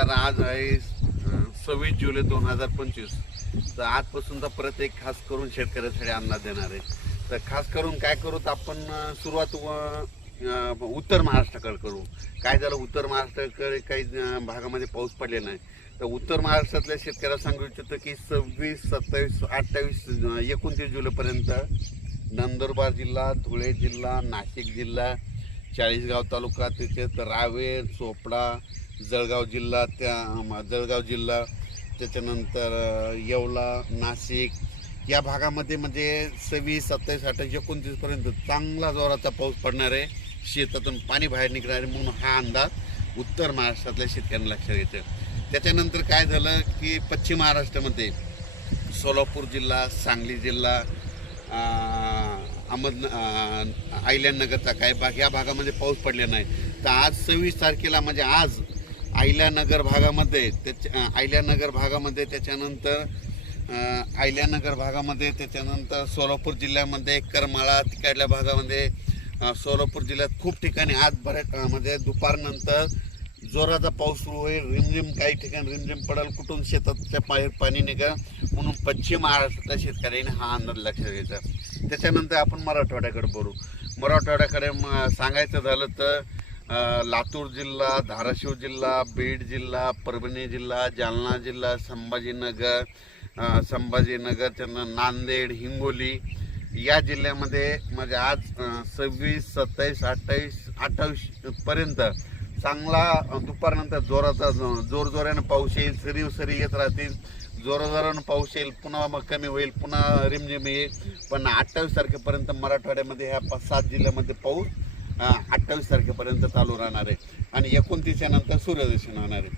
नमस्कार. आज आहे 26 जुलै 2025. तर आजपासूनचा परत एक खास करून शेतकऱ्यासाठी अंदाज देणार आहे. तर खास करून काय करू तर आपण सुरुवात उत्तर महाराष्ट्राकडे करू. काय झालं, उत्तर महाराष्ट्राकडे काही भागामध्ये पाऊस पडलेला नाही. तर उत्तर महाराष्ट्रातल्या शेतकऱ्याला सांगू इच्छितो की 26, 27, 28, 29 जुलैपर्यंत नंदुरबार जिल्हा, धुळे जिल्हा, नाशिक जिल्हा, चाळीसगाव तालुका, त्याच्यात रावेर, चोपडा, जळगाव जिल्हा, जळगाव जिल्हा, त्याच्यानंतर येवला, नाशिक या भागामध्ये म्हणजे 26, 27, 28, 29पर्यंत चांगला जोराचा पाऊस पडणार आहे. शेतातून पाणी बाहेर निघणार आहे म्हणून हा अंदाज उत्तर महाराष्ट्रातल्या शेतकऱ्यांना लक्षात येतं. त्याच्यानंतर काय झालं की पश्चिम महाराष्ट्रामध्ये सोलापूर जिल्हा, सांगली जिल्हा, अहिल्यानगरचा काही भाग या भागामध्ये पाऊस पडले नाही. तर आज 26 तारखेला म्हणजे आज अहिल्यानगर भागामध्ये त्याच्यानंतर सोलापूर जिल्ह्यामध्ये करमाळा तिकडल्या भागामध्ये सोलापूर जिल्ह्यात खूप ठिकाणी आज बऱ्याच म्हणजे दुपारनंतर जोराचा पाऊस सुरू होईल. रिमझिम काही ठिकाणी रिमझिम पडेल, कुठून शेताच्या बाहेर पाणी निघेल म्हणून पश्चिम महाराष्ट्रातल्या शेतकऱ्यांनी हा अंदाज लक्षात घ्यायचा. त्याच्यानंतर आपण मराठवाड्याकडे बोलू. मराठवाड्याकडे सांगायचं झालं तर लातूर जिल्हा, धाराशिव जिल्हा, बीड जिल्हा, परभणी जिल्हा, जालना जिल्हा, संभाजीनगर, नांदेड, हिंगोली या जिल्ह्यामध्ये म्हणजे आज 26, 27, 28 पर्यंत चांगला दुपारनंतर जोरानं पाऊस येईल. सरी येत राहतील, जोरानं पाऊस येईल, पुन्हा मग कमी होईल, पुन्हा रिमझिम येईल. पण 28 तारखेपर्यंत मराठवाड्यामध्ये ह्या 5-7 जिल्ह्यामध्ये पाऊस 28 तारखेपर्यंत चालू राहणार आहे आणि 29 नंतर सूर्यदर्शन होणार आहे.